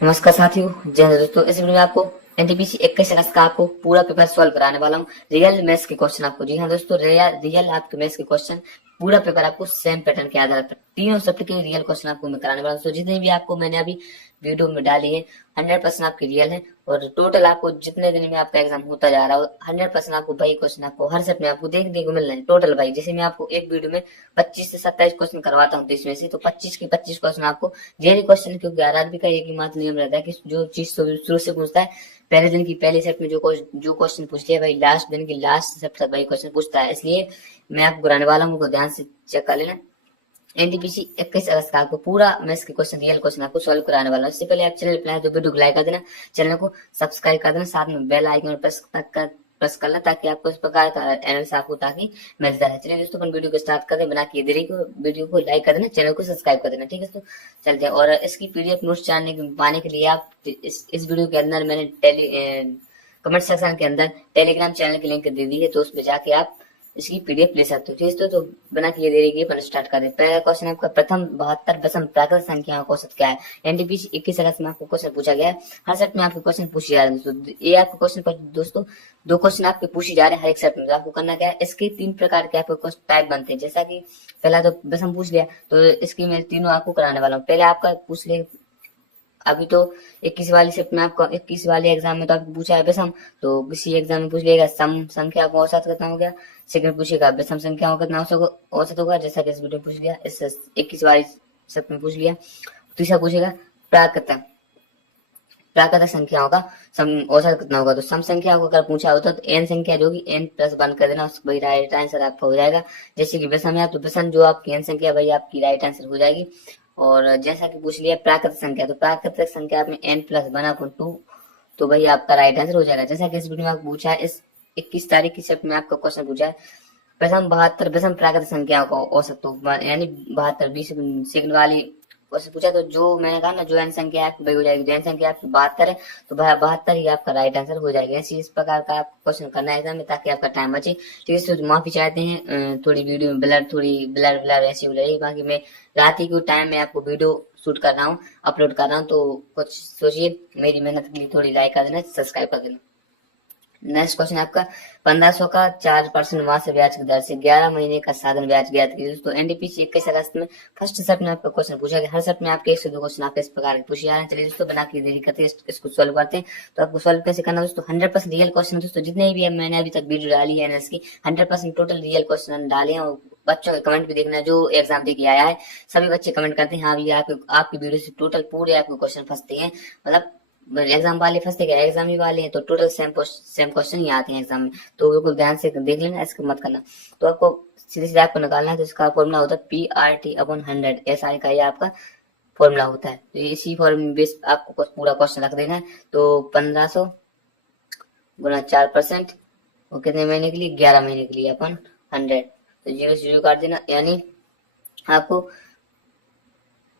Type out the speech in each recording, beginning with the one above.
नमस्कार साथियों, जय हिंद दोस्तों। इस वीडियो में आपको एनटीपीसी 21 अगस्त का आपको पूरा पेपर सॉल्व कराने वाला हूँ। रियल मैथ्स के क्वेश्चन आपको, जी हाँ दोस्तों, रियल आपके मैथ्स के क्वेश्चन पूरा पेपर आपको सेम पैटर्न के आधार पर तीनों सब्जेक्ट के रियल क्वेश्चन आपको मैं कराने वाला हूँ। तो जितने भी आपको मैंने अभी वीडियो में डाली है 100% आपके रियल है, और टोटल आपको जितने दिन में आपका एग्जाम होता जा रहा है 100% आपको वही क्वेश्चन आपको हर सेट में आपको देखने को मिल रहे हैं। टोटल भाई, जैसे मैं आपको एक वीडियो में 25 से 27 क्वेश्चन करवाता हूँ, तो इसमें से तो 25 के 25 क्वेश्चन आपको डेली क्वेश्चन, क्योंकि आरआरबी का एक ही मात्र नियम रहता है कि जो चीज शुरू से पूछता है, पहले दिन की पहली सेट में जो क्वेश्चन पूछ लिया भाई, लास्ट दिन की लास्ट सेट तक वही क्वेश्चन पूछता है। इसलिए मैं आपको कराने वाला हूँ, को ध्यान से चेक कर लेना। एनटीपीसी 21 अगस्त का आपको पूरा मैथ्स के क्वेश्चन, रियल क्वेश्चन आपको सॉल्व कराने वाला हूँ। इससे पहले आप चैनल पर आए तो वीडियो को लाइक कर देना, चैनल को सब्सक्राइब कर देना, साथ में बेल आइकन प्रेस कर लेना, ताकि आपको इस प्रकार का एनर्स आपको ताकि मिलता रहे। चलिए दोस्तों, अपन वीडियो को स्टार्ट कर दें बिना किए देरी को। वीडियो को लाइक कर देना, चैनल को सब्सक्राइब कर देना, ठीक है दोस्तों। चलते हैं, और इसकी पीडीएफ नोट्स पाने के लिए आप इस वीडियो के अंदर मैंने कमेंट सेक्शन के अंदर टेलीग्राम चैनल की लिंक दे दी है, तो उसमें जाके आप इसकी पीडीएफ ले सकते हो, ठीक है। तो बिना किए देरी के अपन स्टार्ट करें। पहला क्वेश्चन आपका, प्रथम 72 विषम प्राकृत संख्याओं का औसत क्या है। एनटीपीसी 21 अगस्त में आपको क्वेश्चन पूछा गया है। हर सेट में आपके क्वेश्चन पूछे जा रहे हैं दोस्तों। ये आपके क्वेश्चन पर दोस्तों दो क्वेश्चन आपके पूछे जा रहे हैं हर एक सेट में। तो आपको करना क्या है, इसके 3 प्रकार के आपके क्वेश्चन टाइप बनते हैं। जैसा कि पहला तो विषम पूछ लिया, तो इसकी मैं तीनों आपको कराने वाला हूँ। पहले आपका पूछ ले, अभी तो 21 वाली शिफ्ट में आपको 21 वाले एग्जाम में तो आपको पूछा है विषम, तो किसी एग्जाम में पूछ लेगा सम संख्या का औसत कितना हो गया। सेकंड पूछेगा विषम संख्या का कितना औसत होगा, जैसा कि इस वीडियो में पूछ लिया, इस 21 वाली शिफ्ट में पूछ लिया। तीसरा पूछेगा प्राकृत प्राकृतिक संख्याओं का सम औसत कितना होगा। तो सम संख्या को अगर पूछा होता तो एन संख्या जो कि एन प्लस 1 कर देना, उसका वही राइट आंसर आपका हो जाएगा। जैसे कि विषम है तो विषम जो आपकी एन संख्या वही आपकी राइट आंसर हो जाएगी। और जैसा कि पूछ लिया प्राकृतिक संख्या, तो प्राकृतिक संख्या में एन प्लस 1/2, तो वही आपका राइट आंसर हो जाएगा। जैसा कि इस वीडियो में आपको पूछा है, इस 21 तारीख की शिफ्ट में आपका क्वेश्चन पूछा है प्रथम 72 विषम प्राकृतिक संख्याओं का औसत, तो यानी 72 20 सेकंड वाली क्वेश्चन पूछा। तो जो मैंने कहा ना, जो एन संख्या आपकी वही हो जाएगी। जो एन संख्या आपकी 72 है, तो 72 ही आपका राइट आंसर हो जाएगा। ऐसी इस प्रकार का आप क्वेश्चन करना है एग्जाम में, ताकि आपका टाइम बचे। ठीक है, तो माफी चाहते हैं, थोड़ी वीडियो में ब्लर ऐसी हो रही। बाकी मैं रात ही के टाइम में आपको वीडियो शूट कर रहा हूँ, अपलोड कर रहा हूँ, तो कुछ सोचिए, मेरी मेहनत के लिए थोड़ी लाइक कर देना, सब्सक्राइब कर देना। नेक्स्ट क्वेश्चन आपका 1500 का 4% मासिक ब्याज की दर से 11 महीने का साधन ब्याज ज्ञात कीजिए। दोस्तों एनटीपीसी 21 अगस्त में फर्स्ट सेट में आपका क्वेश्चन पूछा गया। हर सेट में आपके 1 से 2 क्वेश्चन आपके इस प्रकार के पूछे जा रहे हैं। चलिए दोस्तों, बना के देरी करते हैं, इसको सोल्व करते हैं। तो आपको सोल्व कैसे करना दोस्तों, 100% रियल क्वेश्चन दोस्तों, जितने भी मैंने अभी तक वीडियो डाली है इसकी 100% टोटल रियल क्वेश्चन डाले हैं। और बच्चों के कमेंट भी देखना, जो एग्जाम दे के आया है सभी बच्चे कमेंट करते हैं हाँ भैया आपकी वीडियो से टोटल पूरे आपके क्वेश्चन फंसते हैं, मतलब एग्जाम वाले फंसते क्या, एग्जाम ही वाले हैं, तो टोटल सेम क्वेश्चन ही आते हैं एग्जाम में। तो बिल्कुल ध्यान से देख लेना, इसको मत करना। तो आपको सीधे सीधे आपको निकालना है, तो इसका फॉर्मूला होता है PRT/100, ऐसा का ये आपका फॉर्मूला होता है। तो इसी फॉर्मूले बेस आपको पूरा क्वेश्चन रख देना है। तो 1500 गुना 4%, और कितने महीने के लिए, 11 महीने के लिए अपन 100, तो 0 से 0 काट देना, यानी आपको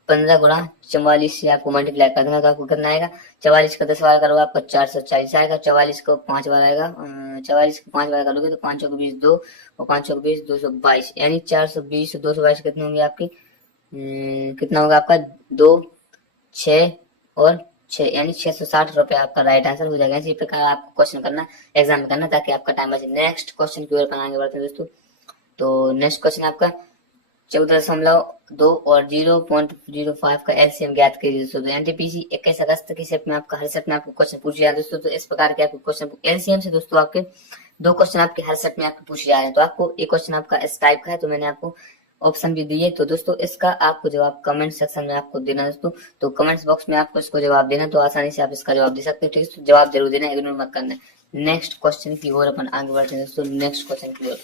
15 गुणा 44 से आपको मल्टीप्लाई कर देना, तो आपको कितना आएगा, 44 का 10 बार करोगे आपको 440 आएगा। 44 को 5 बार आएगा, 44 को 5 बार करोगे तो 5 को 20 2, और 5 को 20 222, यानी 420 से 222 कितने होंगे आपकी, कितना होगा आपका 2 6 और 6, यानी 660 रुपए आपका राइट आंसर हो जाएगा। इसी प्रकार आपको क्वेश्चन करना, एग्जाम में करना, ताकि आपका टाइम बचे। नेक्स्ट क्वेश्चन की ओर आगे बढ़ते हैं दोस्तों। तो नेक्स्ट क्वेश्चन आपका 14.2 और 0.05 का एलसीएम ज्ञात कीजिए दोस्तों। तो एनटीपीसी 21 अगस्त की सेट में आपका हर सेट में आपको क्वेश्चन पूछे जा रहे हैं दोस्तों। तो इस प्रकार के आपके क्वेश्चन एलसीएम से दोस्तों आपके 2 क्वेश्चन आपके हर सेट में आपके पूछे जा रहे हैं। तो आपको एक क्वेश्चन आपका इस टाइप का है, तो मैंने आपको ऑप्शन भी दिए। तो दोस्तों इसका आपको जवाब कमेंट सेक्शन में आपको देना दोस्तों। तो कमेंट्स बॉक्स में आपको इसको जवाब देना, तो आसानी से आप इसका जवाब दे सकते हैं, ठीक है। तो जवाब जरूर देना, इग्नोर मत करना। नेक्स्ट क्वेश्चन की ओर अपन आगे बढ़ते हैं दोस्तों। नेक्स्ट क्वेश्चन की ओर,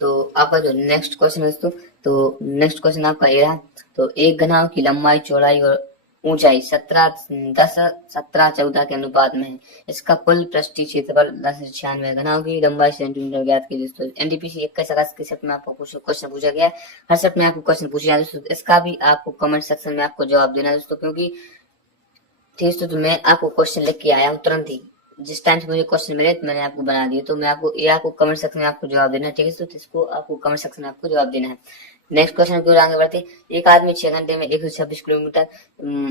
तो आपका जो नेक्स्ट क्वेश्चन है दोस्तों, तो नेक्स्ट क्वेश्चन आपका ये रहा। तो एक घनाभ की लंबाई, चौड़ाई और ऊंचाई 10:14 के अनुपात में है। इसका कुल पृष्ठीय क्षेत्रफल 1096 घनाभ की लंबाई सेंटीमीटर ज्ञात कीजिए दोस्तों। एनटीपीसी 21 अगस्त की सेट में आपको कुछ क्वेश्चन पूछा गया है। हर सेट में आपको क्वेश्चन पूछे जाते हैं दोस्तों। इसका भी आपको कमेंट सेक्शन में आपको जवाब देना है दोस्तों, क्योंकि ठीक है। तो मैं आपको क्वेश्चन लिख के आया हूँ तुरंत ही, जिस टाइम से मुझे क्वेश्चन मिले तो मैंने आपको बना दिया। तो मैं आपको कमेंट सेक्शन में आपको जवाब देना है, ठीक है। तो इसको आपको कमेंट सेक्शन में आपको जवाब देना है। नेक्स्ट क्वेश्चन की ओर आगे बढ़ते हैं। एक आदमी 6 घंटे में 126 किलोमीटर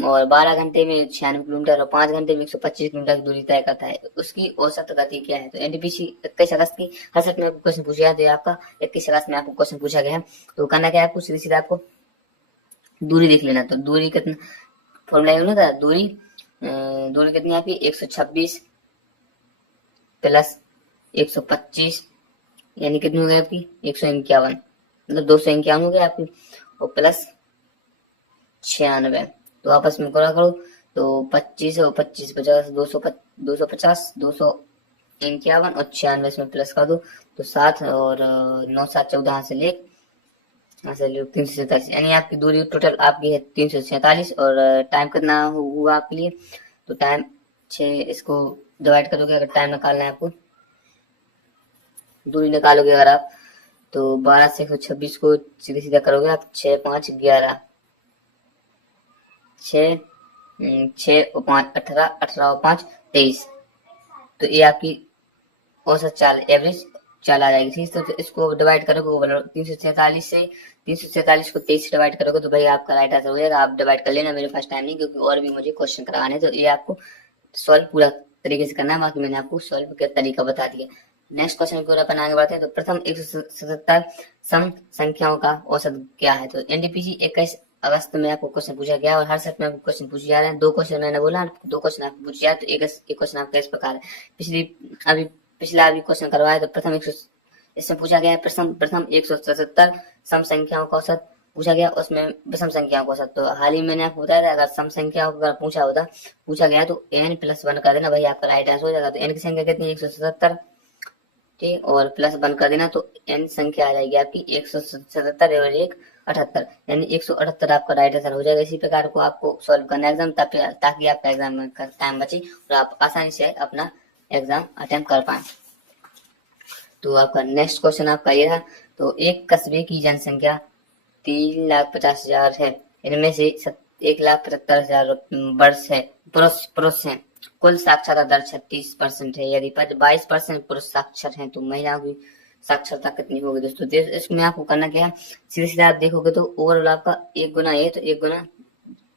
और 12 घंटे में 96 किलोमीटर और 5 घंटे में 125 किलोमीटर की दूरी तय करता है, उसकी औसत गति क्या है? तो एनटीपीसी 21 अगस्त की हसत में आपको क्वेश्चन पूछा है, तो आपका 21 अगस्त में आपको क्वेश्चन पूछा गया है। तो करना क्या है आपको, सीधे सीधे आपको दूरी लिख लेना। तो दूरी कितना फॉर्मूला यूज होता है, दूरी कितनी है आपकी 126 प्लस 125 यानी कितनी हो गई आपकी 151, मतलब 251 हो गया आपकी, और प्लस 96। तो आपस में गुणा करो तो 25 और 25 50 250 251 और 96 इसमें प्लस कर दो तो 7 और 9 7 14 यहाँ से लो 347, यानी आपकी दूरी टोटल आपकी है 347। और टाइम कितना हुआ आपके लिए, तो टाइम 6, इसको डिवाइड करोगे अगर टाइम निकालना है आपको, दूरी निकालोगे अगर आप, तो 12 से 126 को सीधे सीधा करोगे आप, 6 5 11 6 6 और 5 18 18 और 5 23, तो ये आपकी औसत चाल एवरेज चाल आ जाएगी। ठीक है, तो इसको डिवाइड करोगे 347 से 347 को 23 से डिवाइड करोगे तो भाई आपका राइट आंसर हो जाएगा। आप डिवाइड कर लेना, मेरे पास टाइम नहीं, क्योंकि और भी मुझे क्वेश्चन कराने, तो ये आपको सॉल्व पूरा तरीके से करना है, बाकी मैंने आपको सॉल्व का तरीका बता दिया। नेक्स्ट क्वेश्चन की ओर अपन आगे बढ़ते हैं। तो प्रथम 177 सम संख्याओं का औसत क्या है? तो एनडीपीसी 21 अगस्त में आपको क्वेश्चन पूछा गया और हर सेट में आपको क्वेश्चन पूछे जा रहे हैं। 2 क्वेश्चन मैंने बोला, 2 क्वेश्चन आपको पूछे जा, तो एक क्वेश्चन आपका इस प्रकार है। पिछला अभी क्वेश्चन करवाया, तो प्रथम इसमें पूछा गया है प्रथम 177 सम संख्याओं का औसत पूछा गया, उसमें विषम संख्याओं का औसत। तो हाल ही मैंने आपको बताया था, अगर सम संख्याओं का पूछा गया तो n प्लस 1 कर देना, भाई आपका राइट आंसर हो जाएगा। तो n की संख्या कितनी है 177, ठीक, और प्लस 1 कर देना तो n संख्या आ जाएगी आपकी 177 और 1 78, यानी 178 आपका राइट आंसर हो जाएगा। इसी प्रकार को आपको सॉल्व करना एग्जाम, ताकि आपका एग्जाम में टाइम बचे और आप आसानी से अपना एग्जाम अटेम्प्ट कर पाए। तो आपका नेक्स्ट क्वेश्चन आपका ये था। तो एक कस्बे की जनसंख्या 3,50,000 है, इनमें से 1,75,000 वर्ष है पुरुष है, कुल साक्षरता दर 36% है, यदि 22% पुरुष साक्षर हैं तो महिलाओं की साक्षरता कितनी होगी? दोस्तों इसमें आपको करना क्या है, सीधे सीधे आप देखोगे तो ओवरऑल आपका 1 गुना ये, तो 1 गुना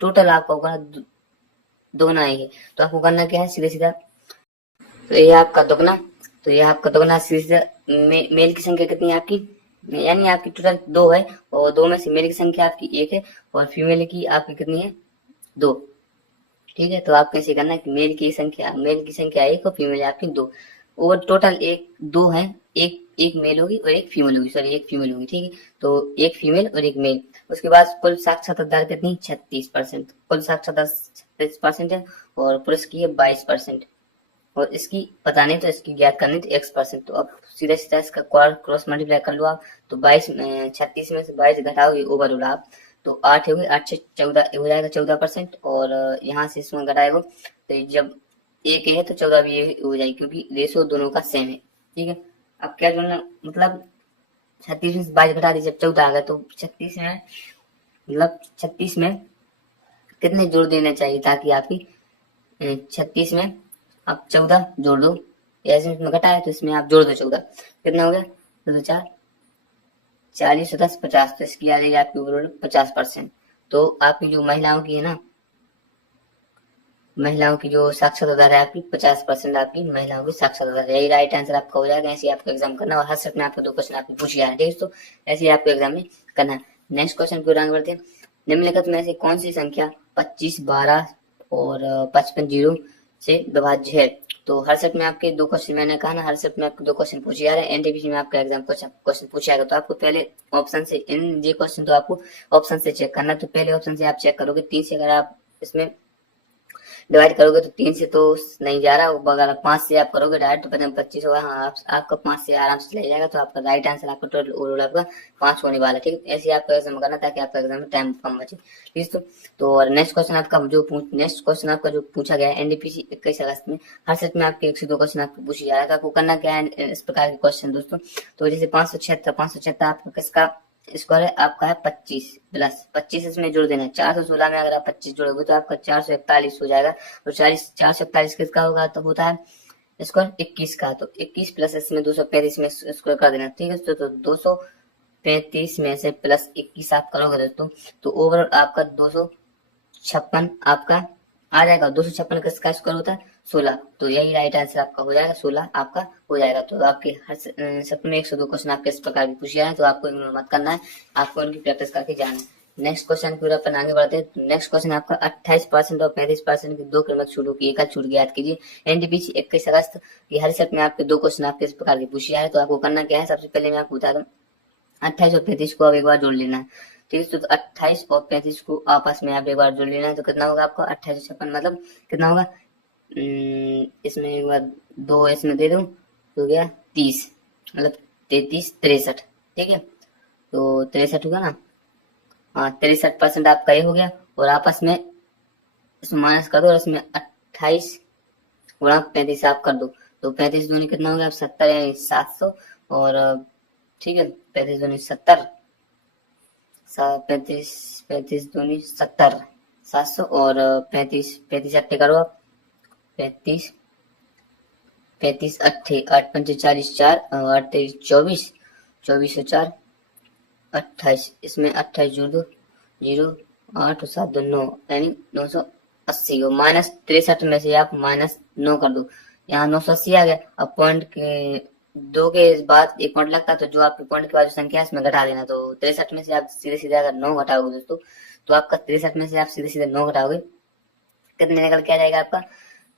टोटल आपका होगा 2 गुना ये, तो आपको करना क्या है सीधे सीधा, तो ये आपका दुगना, तो ये आपका दुगना सीधे मेल की संख्या कितनी है आपकी, यानी आपकी टोटल 2 है और 2 में से मेल की संख्या आपकी 1 है और फीमेल की आपकी कितनी है 2, ठीक है। तो आप कैसे करना है कि मेल की संख्या 1 और फीमेल आपकी 2, और टोटल 2 है, एक मेल होगी और एक फीमेल होगी, सॉरी एक फीमेल होगी, ठीक है। तो एक फीमेल और एक मेल, उसके बाद कुल साक्षरता दर कितनी 36%, कुल साक्षरता 36% है और पुरुष की है 22%, और इसकी पता नहीं तो इसकी ज्ञात करनी तो x%। तो अब सीधा सीधा इसका क्रॉस मल्टीप्लाई कर लो आप, तो 36 में से 22 घटाओगे ओवरऑल आप, तो 8 हो गए, 8 से 14 हो जाएगा 14%, और यहाँ से इसमें घटाएगा तो जब 1 है तो 14 भी हो जाएगी, क्योंकि रेशो दोनों का सेम है, ठीक है। अब क्या जोड़ना, मतलब 36 में से 22 घटा दीजिए, 14 आ गया, तो 36 में मतलब 36 में कितने जोड़ देने चाहिए ताकि आपकी 36 में आप 14 जोड़ दो, ऐसे इसमें घटा है तो इसमें आप जोड़ दो 14, कितना हो गया 2 4 40 और 10 50, तो इसकी आ जाएगी आपकी ओवरऑल 50%। तो आपकी जो महिलाओं की है ना, महिलाओं की जो साक्षरता दर है आपकी 50% आपकी महिलाओं की साक्षरता दर, यही राइट आंसर आपका हो जाएगा। ऐसे आपको एग्जाम करना, और हर सेट में आपको 2 क्वेश्चन आपको पूछे जा रहे हैं, तो ऐसे ही आपको एग्जाम में करना है। नेक्स्ट क्वेश्चन को आगे बढ़ते हैं। निम्नलिखित में से कौन सी संख्या 25 12 और 55 0 से विभाज्य है? तो हर सेट में आपके 2 क्वेश्चन, मैंने कहा ना हर सेट में आपके 2 क्वेश्चन पूछे जा रहे हैं, एनटीपीसी में आपका एग्जाम क्वेश्चन पूछा जाएगा। तो आपको पहले ऑप्शन से ये क्वेश्चन तो आपको ऑप्शन से चेक करना, तो पहले ऑप्शन से आप चेक करोगे 3 से, अगर आप इसमें डिवाइड करोगे तो 3 से तो नहीं जा रहा, अगर 5 से आप करोगे डायरेक्ट तो 25 होगा, हाँ आपका 5 से आराम से चला जाएगा, तो आपका राइट आंसर आपका टोटल ओवरऑल आपका 5 होने वाला है, ठीक है। ऐसे आपको एग्जाम करना ताकि आपका एग्जाम में टाइम कम बचे, ठीक है। तो और नेक्स्ट क्वेश्चन आपका जो पूछा गया है एनडीपीसी 21 अगस्त में, हर सेट में आपके 1 से 2 क्वेश्चन आपको पूछे जा रहा है। तो आपको करना क्या है इस प्रकार के क्वेश्चन दोस्तों, तो जैसे 576 आपका किसका स्क्वायर है, आपका है 25 प्लस 25 इसमें जोड़ देना है, 416 में अगर आप 25 जोड़ोगे तो आपका 441 हो जाएगा, तो 441 किसका होगा, तो होता है स्क्वायर 21 का, तो 21 प्लस इसमें 235 में स्क्वायर कर देना, ठीक है। तो 200 235 में से प्लस 21 आप करोगे दोस्तों, तो ओवरऑल आपका 256 आपका आ जाएगा। 256 किसका स्क्वायर होता है? 16। तो यही राइट आंसर आपका हो जाएगा, 16 आपका हो जाएगा। तो आपके हर सप्ताह में 102 क्वेश्चन आपके इस प्रकार की पूछे जाए, तो आपको इग्नोर मत करना है, आपको उनकी प्रैक्टिस करके जाना है। नेक्स्ट क्वेश्चन की ओर अपन आगे बढ़ते हैं। नेक्स्ट क्वेश्चन आपका 28% और 35% की दो क्रमिक छूटों की एकल छूट की याद कीजिए। एनटीपीसी 21 अगस्त की हर सेट में आपके दो क्वेश्चन आपके इस प्रकार के पूछे जाए, तो आपको करना क्या है? सबसे पहले मैं आपको बता दूं, 28 और 35 को आप एक बार जोड़ लेना है। ठीक है, तो 28 और 35 को आपस में आप एक बार जोड़ लेना है, तो कितना होगा आपका? 28 56 मतलब कितना होगा? इसमें एक बार 2 इसमें दे दूं तो गया 30, मतलब 33 63। ठीक है, तो 63 होगा ना। हाँ, 63% आपका ये हो गया, और आपस में इसमें माइनस कर दो, और इसमें 28 गुणा 35 आप कर दो, तो 35 दूनी कितना हो गया? 70 यानी 700। और ठीक है, 35 दूनी 70, 35 35 दूनी 70 700, और 35 35 अट्ठे करो आप, 35 35 अट्ठे 8 पंचे 40 4 8 तेईस 24 24 और 4 28, इसमें 28 जोड़ दो, 0 8 और 7 2 9 यानी 980 को माइनस 63 में से आप माइनस 9 कर दो, यहाँ 980 आ गया। अब पॉइंट के 2 के बाद एक पॉइंट लगता है, तो जो आपके पॉइंट के बाद जो संख्या है इसमें घटा देना। तो 63 में से आप सीधे सीधे अगर 9 घटाओगे दोस्तों, तो आपका 63 में से आप सीधे सीधे 9 घटाओगे, कितने निकल के आ जाएगा आपका?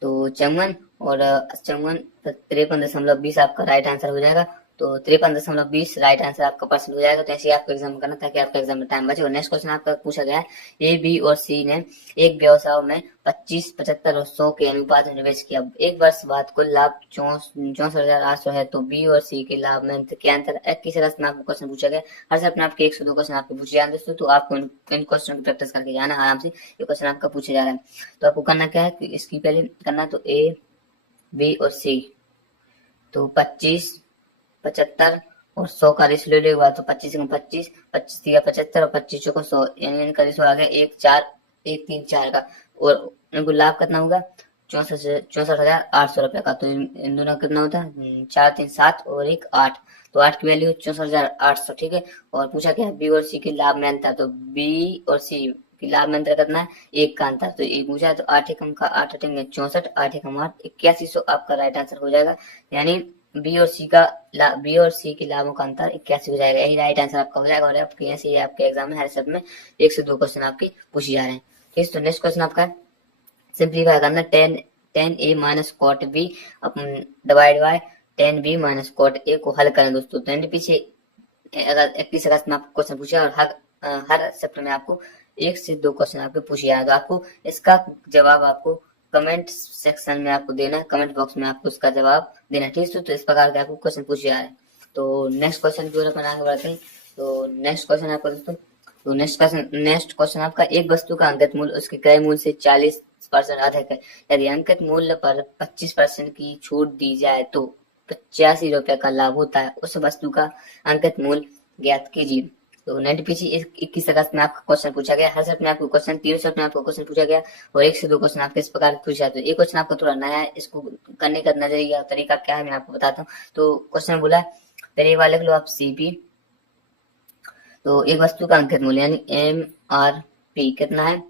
तो 54, और 54 53.20 आपका राइट आंसर हो जाएगा। तो 53.20 राइट आंसर आपका परसेंट हो जाएगा। तो ऐसे ही आपको एग्जाम करना, ताकि आपका एग्जाम में टाइम बचे। और नेक्स्ट क्वेश्चन आपका पूछा गया है, ए बी और सी ने एक व्यवसाय में 25 75 और 100 के अनुपात में निवेश किया। एक वर्ष बाद कुल लाभ 64,800 है, तो बी और सी के लाभ में क्या अंतर? 21 अगस्त में आपको क्वेश्चन पूछा गया। हर से अपने आपके 102 क्वेश्चन आपके पूछे जाए दोस्तों, तो आपको इन क्वेश्चन की प्रैक्टिस करके जाना आराम से। ये क्वेश्चन आपका पूछे जा रहा है, तो आपको करना क्या है कि इसकी पहले करना, तो ए बी और सी, तो 25 75 और 100 का रेशियो ले लेगा, तो 25 में 25 25 दिया 75 और 25 चौको 100, यानी इनका रेशियो आ गया 1 4 1 3 4 का। और इनको लाभ कितना होगा? 64,800 रुपए का। तो इन दोनों का कितना होता है? 4 3 7 और 1 8, तो 8 की वैल्यू 64,800। ठीक है, और पूछा क्या है? बी और सी के लाभ में अंतर, तो बी और सी की लाभ में अंतर कितना है? 1 का अंतर। तो एक पूछा है, तो 8 एकम का 8 अठेंगे 64, 8 एकम 8 8100 आपका राइट आंसर हो जाएगा। यानी बी और सी के लाभों का अंतर 81 हो जाएगा, यही राइट आंसर आपका हो जाएगा। और आपके ऐसे ही आपके एग्जाम में हर सब में 102 क्वेश्चन आपकी पूछे जा रहे हैं। ठीक है, तो नेक्स्ट क्वेश्चन आपका है, सिंप्लीफाई करना 10 a minus cot b upon divide by 10 b minus cot a को हल करें दोस्तों। तो पीछे अगर 21 अगस्त में आपको क्वेश्चन पूछा, और हर सप्ताह में आपको 1 से 2 क्वेश्चन आपके पूछे जाए, तो आपको इसका जवाब आपको कमेंट सेक्शन में आपको देना, कमेंट बॉक्स में आपको उसका जवाब देना। ठीक है, तो इस प्रकार के आपको क्वेश्चन पूछे जा रहे हैं। तो नेक्स्ट क्वेश्चन की ओर अपन आगे बढ़ते हैं। तो नेक्स्ट क्वेश्चन आपका दोस्तों, तो नेक्स्ट क्वेश्चन आपका, एक वस्तु का अंकित मूल्य उसके क्रय मूल्य से 40% अधिक है। यदि अंकित मूल्य पर 25% की छूट दी जाए तो 85 रुपए का लाभ होता है। उस वस्तु का अंकित मूल्य ज्ञात कीजिए। तो 21 अगस्त में आपका क्वेश्चन पूछा गया। हर सेट में आपको क्वेश्चन, 3 सेट में आपको क्वेश्चन पूछा गया, और 1 से 2 क्वेश्चन आपके इस प्रकार पूछा जाते हैं। एक क्वेश्चन आपको थोड़ा नया है, इसको करने का नजरिया तरीका क्या है मैं आपको बताता हूँ। तो क्वेश्चन बोला है, पहले वाले लिख लो आप सीपी, तो एक वस्तु का अंकित मूल्य यानी MRP कितना है?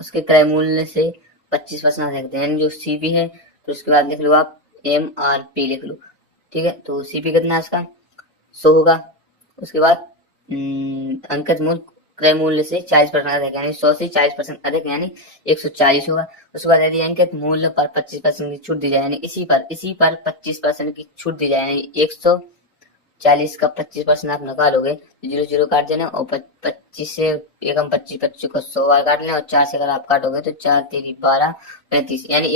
उसके क्रय मूल्य से 25% अधिक, यानी जो सीपी है, तो उसके बाद लिख लो आप MRP लिख लो। ठीक है, तो सीपी कितना है उसका? 100 होगा। उसके बाद अंकित मूल्य क्रय मूल्य से 40% अधिक, यानी 100 से 40% अधिक, यानी 140 होगा। उसके बाद यदि अंकित मूल्य पर 25% की छूट दी जाए, यानी इसी पर 25% की छूट दी जाए, यानी 140 का 25% आप निकालोगे, 0 0 काट देना, और 25 से एकम 25 25 को 100 बार काट लेना, और 4 से अगर आप काटोगे तो 4 तेरी 12 35, यानी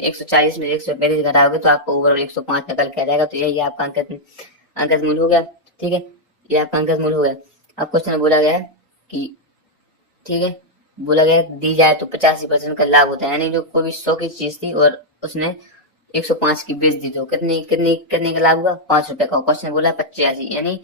140 में 135 घटाओगे तो आपको ओवरऑल 105 निकल के आ जाएगा। तो यही आपका अंकित मूल्य हो गया। ठीक है, ये आपका अंकित मूल्य हो गया। अब क्वेश्चन बोला गया है कि, ठीक है, बोला गया दी जाए तो 85% का लाभ होता है, यानी जो कोई भी 100 की चीज थी और उसने 105 की बेच दी, तो कितने का लाभ हुआ? 5 रुपए का। क्वेश्चन बोला 85, यानी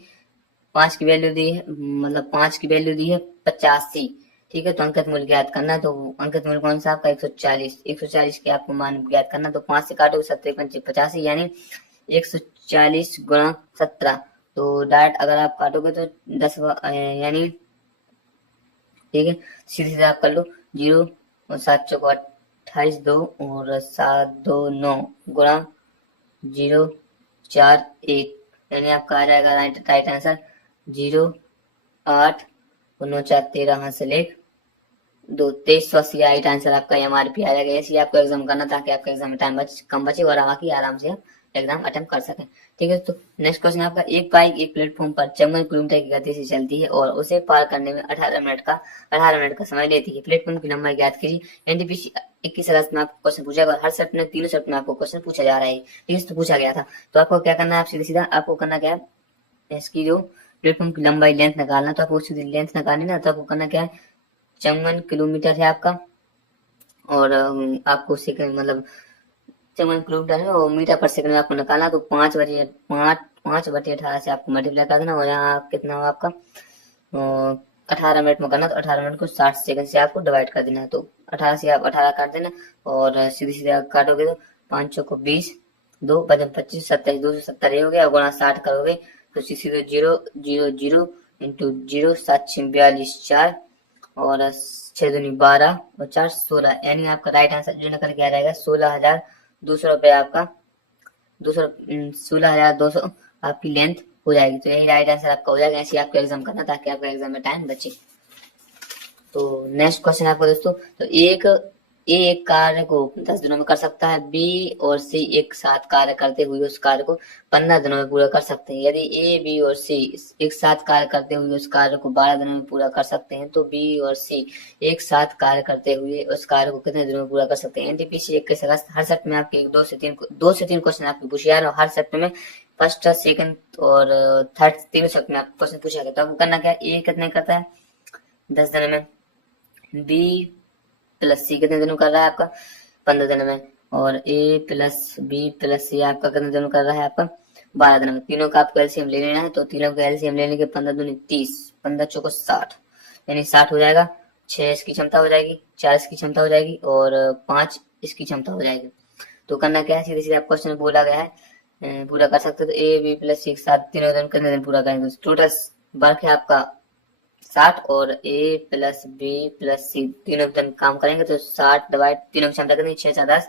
5 की वैल्यू दी है, मतलब 5 की वैल्यू दी है 85। ठीक है, तो अंकित मूल्य ज्ञात करना, तो अंकित मूल्य कौन सा आपका? 140 के आपको मान ज्ञात करना। तो 5 से काटोगे 70 पंचे 85, यानी 140 गुणा 17, तो डायरेक्ट अगर आप काटोगे तो 10 यानी ठीक है, सीधे सीधे आप कर लो। 0 और 7 चौको 28, 2 और 7 2 9 गुणा 0 4 1, यानी आपका आ जाएगा राइट आंसर 0 8 9 4 13 हाथ से लेख 2 2380 राइट आंसर आपका MRP आ जाएगा। ऐसे ही आपको एग्जाम करना ताकि आपका एग्जाम में टाइम कम बचे और आके आराम से आप एग्जाम अटेम्प्ट कर सकें। ठीक है, तो नेक्स्ट क्वेश्चन आपका, एक बाइक एक प्लेटफॉर्म पर 54 किलोमीटर की गति से चलती है और उसे पार करने में 18 मिनट का समय लेती है। प्लेटफॉर्म की लंबाई ज्ञात कीजिए। एनटीपीसी 21 अगस्त में आपको क्वेश्चन पूछा गया, हर सेट में तीनों सेट में आपको क्वेश्चन पूछा जा रहा है। ठीक है, तो पूछा गया था, तो आपको क्या करना है, आप सीधा सीधा आपको करना क्या है, इसकी जो प्लेटफॉर्म की लंबाई लेंथ निकालना, तो आपको सीधी लेंथ निकालनी ना, तो आपको करना क्या है, 54 किलोमीटर है आपका और आपको सेकंड मतलब 54 किलोमीटर है और मीटर पर सेकंड में आपको निकालना, तो 5/18 से आपको मल्टीप्लाई कर देना और यहाँ कितना हो आपका 18 मिनट में करना, तो 18 मिनट को 60 सेकंड से आपको डिवाइड कर देना है, तो 18 से आप 18 काट देना और सीधे सीधे काटोगे तो 5 चौको 20, 2 5 25 27 270 हो गया और गुणा 60 करोगे तो सीधे 0 0 0 इंटू 0 7 6 42 4 और 6 दूनी 12 और 4 16, यानी आपका राइट आंसर जो निकल के आ जाएगा 16,200 रुपये आपका 16,200 आपकी लेंथ हो जाएगी। तो यही राइट आंसर आपका हो जाएगा। ऐसे आपको एग्जाम करना ताकि आपका एग्जाम में टाइम बचे। तो नेक्स्ट क्वेश्चन आपको दोस्तों, तो एक कार्य को 10 दिनों में कर सकता है, बी और सी एक साथ कार्य करते हुए उस कार्य को 15 दिनों में पूरा कर सकते हैं। यदि ए बी और सी एक साथ कार्य करते हुए उस कार्य को 12 दिनों में पूरा कर सकते हैं, तो बी और सी एक साथ कार्य करते हुए उस कार्य को कितने दिनों में पूरा कर सकते हैं। एनटीपीसी 21 अगस्त, हर सेट में आपके 2 से 3 क्वेश्चन आपके पूछे जा रहे हैं, हर सेट में फर्स्ट सेकंड और थर्ड तीनों सेट में आपको क्वेश्चन पूछा गया। तो आपको करना क्या है, ए कितने करता है 10 दिन में, बी प्लस सी कितने दिनों कर रहा है आपका 15 दिन में, और ए प्लस बी प्लस सी आपका कितने दिनों कर रहा है आपका 12 दिन में। तीनों का आपको एलसीएम ले लेना है, तो तीनों का एलसीएम लेने के 15 दूनी 30, 15 चौको 60, यानी 60 हो जाएगा। 6 इसकी क्षमता हो जाएगी, 4 इसकी क्षमता हो जाएगी और 5 इसकी क्षमता हो जाएगी। तो करना क्या है, सीधे सीधे आप क्वेश्चन बोला गया है पूरा कर सकते हो। तो ए बी प्लस सी 7 तीनों दिन कितने दिन पूरा करेंगे, टोटल वर्क है आपका 60 और ए प्लस बी प्लस सी तीनों दिन काम करेंगे, तो 60 डिवाइड तीनों की क्षमता कितनी, 6 4 10,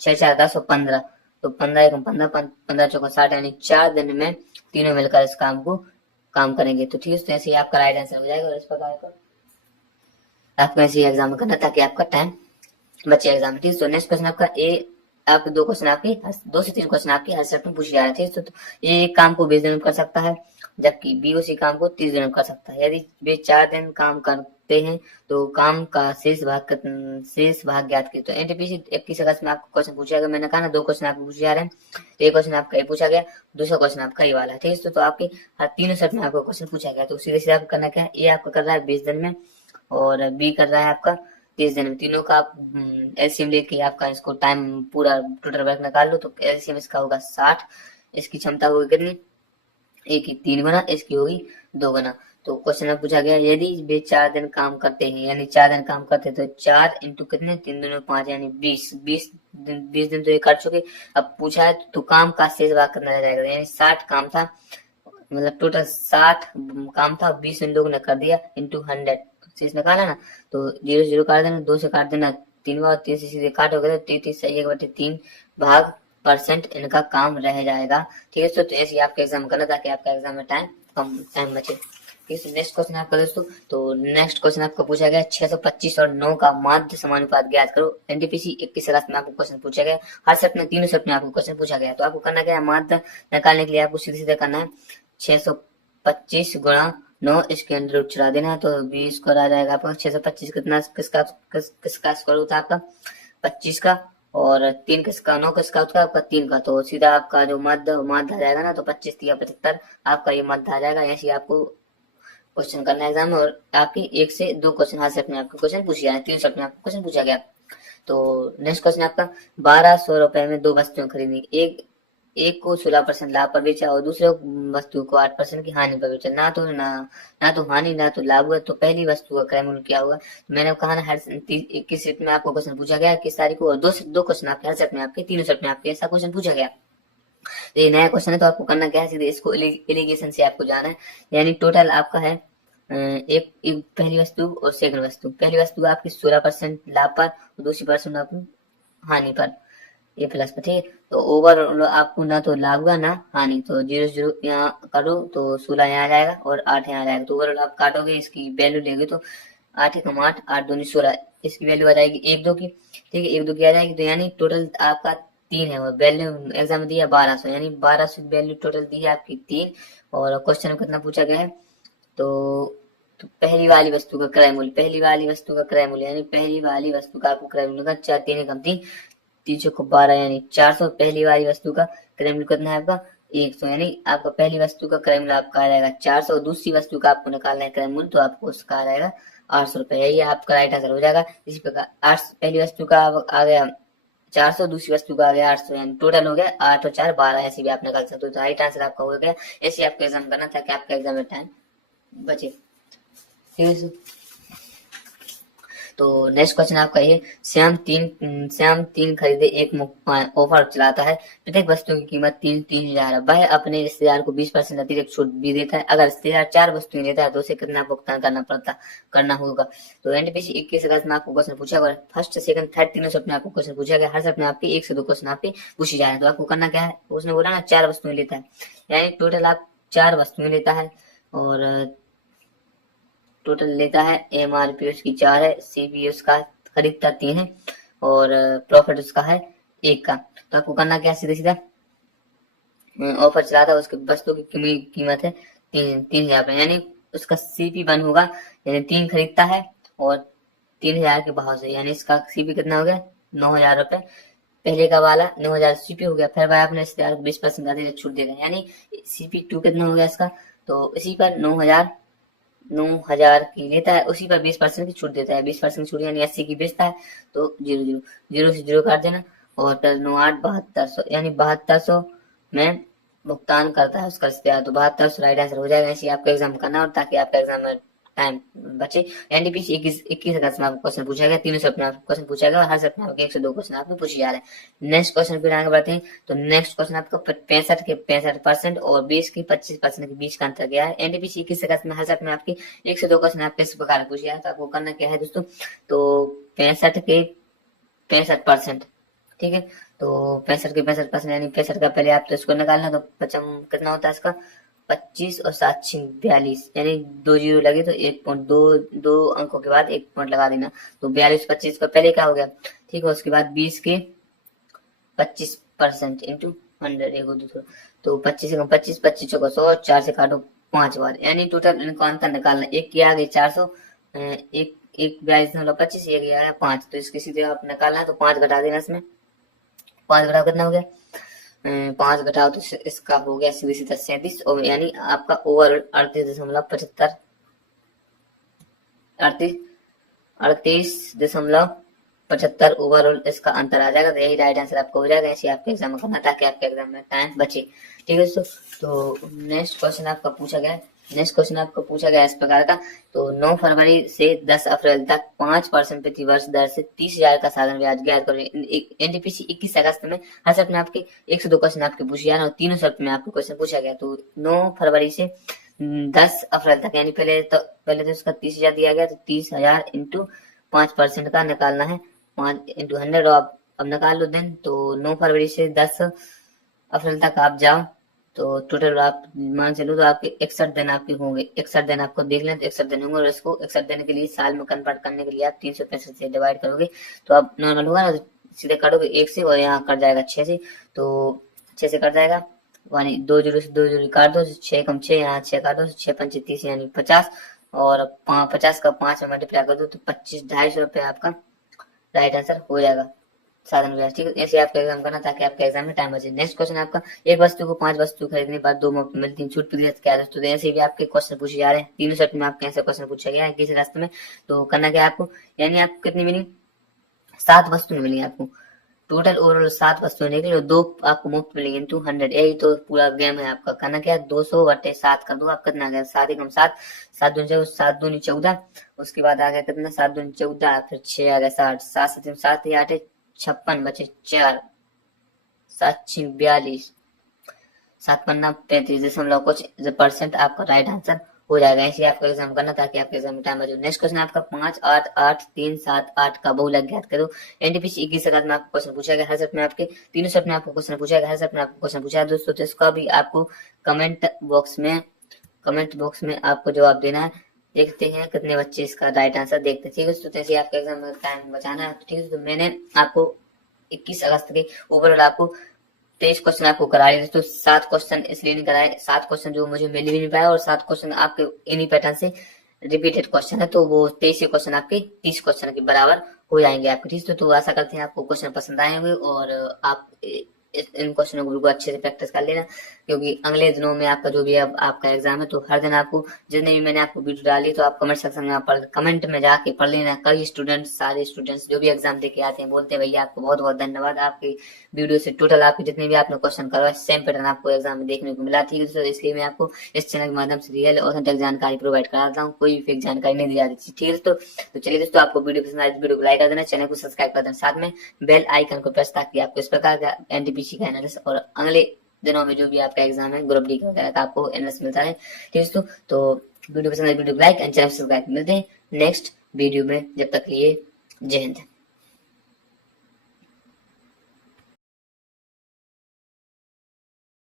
6 4 10 और 15, तो 15 1 15 15 चौको 60, यानी 4 दिन में तीनों मिलकर इस काम को काम करेंगे। तो ठीक है, तो ऐसे ही आपका राइट आंसर हो जाएगा। और इस प्रकार का आपको ऐसे ही एग्जाम करना ताकि आपका टाइम बचे एग्जाम में। ठीक है, तो नेक्स्ट क्वेश्चन आपका ए, आपके 2 क्वेश्चन आपके 2 से 3 क्वेश्चन आपके हर सेट में पूछे जा रहे थे। तो ये एक काम को 20 दिन में कर सकता है, जबकि बी उसी काम को 30 दिन में कर सकता है। यदि वे 4 दिन काम करते हैं तो काम का शेष भाग ज्ञात कीजिए। तो एनटीपीसी 21 अगस्त में आपको क्वेश्चन पूछा गया, मैंने कहा ना 2 क्वेश्चन आपको पूछे जा रहे हैं, तो एक क्वेश्चन आपका ये पूछा गया, दूसरा क्वेश्चन आपका ये वाला है। ठीक है, तो आपके हर तीनों सेट में आपको क्वेश्चन पूछा गया, तो सीधे सीधे आपको करना क्या है, ए आपका कर रहा है 20 दिन में और बी कर रहा है आपका 30 दिन में। तीनों का आप एलसीएम लेके आपका इसको टाइम पूरा टोटल वर्क निकाल लो, तो एलसीएम इसका होगा 60, इसकी क्षमता होगी कितनी, एक की 3 गुना, इसकी होगी 2 गुना। तो क्वेश्चन में पूछा गया यदि वे 4 दिन काम करते हैं, यानी 4 दिन काम करते हैं, तो 4 इंटू कितने 3 दूनी 5, यानी 20 दिन तो ये कर चुके। अब पूछा है तो काम का शेष भाग कितना रह जाएगा, यानी 60 काम था, मतलब टोटल 60 काम था, 20 इन लोगों ने कर दिया इंटू 100, शेष निकाला ना, तो 0 0 काट देना, 2 से काट देना 3 बार, 3 से सीधे काटोगे तो 33 सही 1/3 भाग परसेंट इनका काम रह जाएगा। ठीक है, तो ऐसे आपका एग्जाम करना ताकि आपका एग्जाम में टाइम बचे। ठीक है, नेक्स्ट क्वेश्चन आपका दोस्तों, तो नेक्स्ट क्वेश्चन आपको पूछा गया 625 और 9 का माध्य समानुपात ज्ञात करो। एनटीपीसी 21 अगस्त में आपको क्वेश्चन पूछा गया, हर सेट में तीनों सेट में आपको क्वेश्चन पूछा गया। तो आपको करना क्या है, माध्य निकालने के लिए आपको सीधे सीधे करना है 625 गुणा 9, इसके अंदर रूट चला देना है, तो 20 को आ जाएगा आपका 625 कितना, किसका स्क्वायर होता है आपका 25 का, और 3 किसका, 9 किसका होता है आपका 3 का, तो सीधा आपका जो माध्य आ जाएगा ना, तो 25 3 75 आपका ये माध्य आ जाएगा। ऐसे आपको क्वेश्चन करना है एग्जाम में, और आपकी 1 से 2 क्वेश्चन हर सेट में आपको क्वेश्चन पूछे जाए, 3 सेट में आपको क्वेश्चन पूछा गया। तो नेक्स्ट क्वेश्चन आपका 1200 रुपए में 2 वस्तुएं खरीदी, एक को 16% लाभ पर बेचा और दूसरे वस्तु को 8% की हानि पर बेचा, ना तो हानि ना तो लाभ हुआ, तो पहली वस्तु का क्रय मूल्य क्या होगा। मैंने कहा ना, हर 21 सेट में आपको क्वेश्चन पूछा गया किस तारीख को, और दो क्वेश्चन आपके हर सेट में आपके तीनों सेट में आपके ऐसा क्वेश्चन पूछा गया। तो ये नया क्वेश्चन है, तो आपको करना क्या है, सीधे इसको एलिगेशन से आपको जाना है। यानी टोटल आपका है एक पहली वस्तु और सेकंड वस्तु। पहली वस्तु आपकी 16% लाभ पर और दूसरी परसेंट आपकी हानि पर, ये प्लस पर, ठीक है। तो ओवरऑल आपको ना तो लाभ हुआ ना हानि, तो 0 0 यहाँ काटो तो 16 यहाँ आ जाएगा और 8 यहाँ आ जाएगा। तो ओवरऑल आप काटोगे, इसकी वैल्यू लेंगे तो 8 एकम 8, 8 दूनी 16, इसकी वैल्यू आ जाएगी 1 2 की, ठीक है, 1 2 की आ जाएगी। तो यानी टोटल आपका 3 है और वैल्यू एग्जाम में दिया 1200, यानी 1200 वैल्यू टोटल दी है आपकी 3। और क्वेश्चन में कितना पूछा गया है, तो पहली वाली वस्तु का क्रय मूल्य, पहली वाली वस्तु का क्रय मूल्य, यानी पहली वाली वस्तु का आपको क्रय मूल्य का 4 3 एकम 3, 3 को 12 यानी 400। पहली वाली वस्तु का क्रय मूल्य कितना है आपका 100, यानी आपका पहली वस्तु का क्रय मूल्य आपका आ जाएगा 400। दूसरी वस्तु का आपको निकालना है क्रय मूल्य, तो आपको उसका आ जाएगा 800 रुपए। यही आपका राइट आंसर हो जाएगा। इसी प्रकार 8 पहली वस्तु का आ गया 400, दूसरी वस्तु का आ गया 800, यानी टोटल हो गया 8 और 4 12, ऐसे भी आप निकाल सकते हो। तो राइट आंसर आपका हो गया। ऐसे आपको एग्जाम करना ताकि आपका एग्जाम में टाइम बचे, ठीक है। तो नेक्स्ट क्वेश्चन आपका ये, श्याम तीन खरीदे एक मुफ्त ऑफर चलाता है, प्रत्येक वस्तु की कीमत 3,000 है। वह अपने रिश्तेदार को 20% अतिरिक्त छूट भी देता है। अगर रिश्तेदार 4 वस्तुएं लेता है तो उसे कितना भुगतान करना होगा। तो एनटीपीसी 21 अगस्त में आपको क्वेश्चन पूछा गया, फर्स्ट सेकंड थर्ड तीनों शब्द में आपको क्वेश्चन पूछा गया। हर शब्द में आपके 1 से 2 क्वेश्चन आपके पूछे जा रहे हैं। तो आपको करना क्या है, उसने बोला ना 4 वस्तुएं लेता है, यानी टोटल आप 4 वस्तुएं लेता है और टोटल लेता है, एमआरपी उसकी 4 है, सीपी उसका खरीदता 3 है और प्रॉफिट उसका है 1 का। तो आपको करना क्या, सीधा सीधा ऑफर चला था, उसके वस्तु की कीमत है 3,000 रुपए, यानी उसका सीपी 1 होगा, यानी 3 खरीदता है और 3,000 के भाव से, यानी इसका सीपी कितना हो गया 9,000 रुपए। पहले का वाला 9,000 सीपी हो गया, फिर भाई आपने रिश्तेदार को 20% का छूट देगा, यानी सीपी 2 कितना हो गया इसका, तो इसी पर 9,000 की लेता है, उसी पर 20% की छूट देता है। 20% छूट यानी 80 की बेचता है, तो 0 से 0 काट देना और 9 8 7200, यानी 7200 में भुगतान करता है उसका रिश्तेदार। तो 7200 राइट आंसर हो जाएगा। ऐसे आपका एग्जाम करना और ताकि आपका एग्जाम में टाइम बचे। एनटीपीसी 21 अगस्त में आपको क्वेश्चन पूछा गया, 3 सप्ताह में आपको क्वेश्चन पूछा गया और हर सप्ताह में 1 से 2 क्वेश्चन आपको पूछे जा रहे हैं। नेक्स्ट क्वेश्चन फिर आगे बढ़ते हैं। तो नेक्स्ट क्वेश्चन आपका 65 के 65% और 20 की 25% के बीच का अंतर क्या है। एनटीपीसी 21 अगस्त में हर सप्ताह में आपके 1 से 2 क्वेश्चन आपके इस प्रकार पूछे जाए। तो आपको करना क्या है दोस्तों, तो 65 के 65%, ठीक है। तो 65 के 65% यानी 65 का पहले आप तो इसको निकालना, तो कितना होता है इसका 25 और 7 42, यानी 2 0 लगे तो 1 पॉइंट, दो अंकों के बाद 1 पॉइंट लगा देना। तो 42 25 का पहले क्या हो गया, ठीक है। उसके बाद 20 के 25% इंटू 100, एक दूसरा, तो 25 का 25, 25 का 100, 4 से काटो 5 बार, यानी टोटल इनको अंतर निकालना। एक की आ गई 400, एक 42.25, एक आ गया 5, तो इसके सीधे आप निकालना है, तो 5 घटा देना इसमें। 5 घटाओ कितना हो गया, 5 घटाओ तो इसका हो गया सीधे सीधा 37, और यानी आपका ओवरऑल 38.75, 38.75 ओवरऑल इसका अंतर आ जाएगा। तो यही राइट आंसर आपको हो जाएगा। ऐसे आपके एग्जाम में करना ताकि आपके एग्जाम में टाइम बचे, ठीक है दोस्तों। तो नेक्स्ट क्वेश्चन आपका पूछा गया है, नेक्स्ट क्वेश्चन आपको पूछा गया इस प्रकार का। तो 9 फरवरी से 10 अप्रैल तक 5% प्रति वर्ष दर से 30,000 का साधारण ब्याज ज्ञात करें। एनटीपीसी 21 अगस्त में हर शब्द में आपके 1 से 2 क्वेश्चन आपके पूछे जा रहे हैं और तीनों शब्द में आपको क्वेश्चन पूछा गया। तो 9 फरवरी से 10 अप्रैल तक, यानी पहले तो इसका 30,000 दिया गया, तो 30,000 इंटू 5% का निकालना है, 5 इंटू 100, अब निकाल लो दिन। तो 9 फरवरी से 10 अप्रैल तक आप जाओ, तो टोटल आप मान चलो तो आपके 61 दिन आपके होंगे। 61 दिन आपको देख लें तो 61 दिन होंगे, और इसको 61 दिन के लिए साल में कन्वर्ट करने के लिए आप 365 से डिवाइड करोगे, तो आप नॉर्मल होगा ना, सीधे काटोगे 1 से और यहाँ कट जाएगा 6 से, तो 6 से कट जाएगा, यानी 2 0 से 2 0 काट दो, 6 कम 6, यहाँ 6 काटो, 6 5 30 यानी 50, और 50 का 5 में मल्टीप्लाई कर दो तो 25 250 रुपये आपका राइट आंसर हो जाएगा साधन ब्याज, ठीक है। ऐसे आपका एग्जाम करना ताकि आपके एग्जाम में टाइम बचे। नेक्स्ट क्वेश्चन आपका, एक वस्तु को 5 वस्तु खरीदने पर 2 मुफ्त मिलती है, छूट प्रतिशत क्या है दोस्तों। ऐसे भी आपके क्वेश्चन पूछे जा रहे हैं, तीनों सेट में आपके ऐसे क्वेश्चन पूछा गया है किस रास्ते में। तो करना क्या है आपको, यानी आपको कितनी मिली, 7 वस्तु मिली आपको, टोटल ओवरऑल 7 वस्तुएं निकली और 2 आपको मुफ्त मिलेंगे इंटू 100, यही तो पूरा गेम है आपका। करना क्या है, 200/7 कर दो, आप कितना आ गया 7 एकम 7, 7 दूनी 7 दूनी 14, उसके बाद आ गया कितना 7 दूनी 14, फिर 6 आ गया 60, 7 7 7 8 56 बचे 4, 7 6 42, 7 पन्ना 35.कुछ% आपका राइट आंसर हो जाएगा। ऐसे आपको एग्जाम करना ताकि आपके एग्जाम में टाइम बचे। नेक्स्ट क्वेश्चन आपका 5, 8, 8, 3, 7, 8 का बहुलक ज्ञात करो। एनटीपीसी 21 सेट में आपको क्वेश्चन पूछा गया, हर सेट में आपके तीनों सेट में आपको क्वेश्चन पूछा गया, हर सेट में आपको क्वेश्चन पूछा है दोस्तों। तो इसका भी आपको कमेंट बॉक्स में आपको जवाब देना है। देखते हैं कितने बच्चे इसका राइट आंसर देखते हैं, ठीक है। तो जैसे आपके एग्जाम में टाइम बचाना है, ठीक है। तो मैंने आपको 21 अगस्त के ओवरऑल आपको 23 क्वेश्चन आपको कराए। तो 7 क्वेश्चन इसलिए नहीं कराए, 7 क्वेश्चन जो मुझे मिल भी नहीं पाया और 7 क्वेश्चन आपके इन्हीं पैटर्न से रिपीटेड क्वेश्चन है। तो वो 23 क्वेश्चन आपके 30 क्वेश्चन के बराबर हो जाएंगे आपके, ठीक है। तो आशा करते हैं आपको क्वेश्चन पसंद आए होंगे और आप इन क्वेश्चनों को बिल्कुल अच्छे से प्रैक्टिस कर लेना, क्योंकि अगले दिनों में आपका जो भी अब आपका एग्जाम है तो हर दिन आपको जितने भी मैंने आपको वीडियो डाली तो आप कमेंट सेक्शन में कमेंट में जाके पढ़ लेना। कई स्टूडेंट्स, सारे स्टूडेंट्स जो भी एग्जाम देके आते हैं बोलते हैं भैया आपको बहुत बहुत धन्यवाद, आपकी वीडियो से टोटल आपके जितने भी आपने क्वेश्चन करवाए सेम पैटर्न आपको एग्जाम में देखने को मिला, ठीक है। तो इसलिए मैं आपको इस चैनल के माध्यम से रियल ऑथेंटिक जानकारी प्रोवाइड कराता हूँ, कोई भी फेक जानकारी नहीं दी जाती, ठीक है। तो चलिए दोस्तों, आपको वीडियो पसंद आए वीडियो को लाइक कर देना, चैनल को सब्सक्राइब कर देना, साथ में बेल आइकन को प्रेस ताकि आपको इस प्रकार का एनटीपीसी का एनालिसिस और अगले दिनों में जो भी आपका एग्जाम है ग्रुप डी वगैरह का आपको एनालिसिस मिलता है, ठीक है। तो वीडियो पसंद आए वीडियो को लाइक एंड चैनल सब्सक्राइब। मिलते हैं नेक्स्ट वीडियो में, जब तक लिए जय हिंद।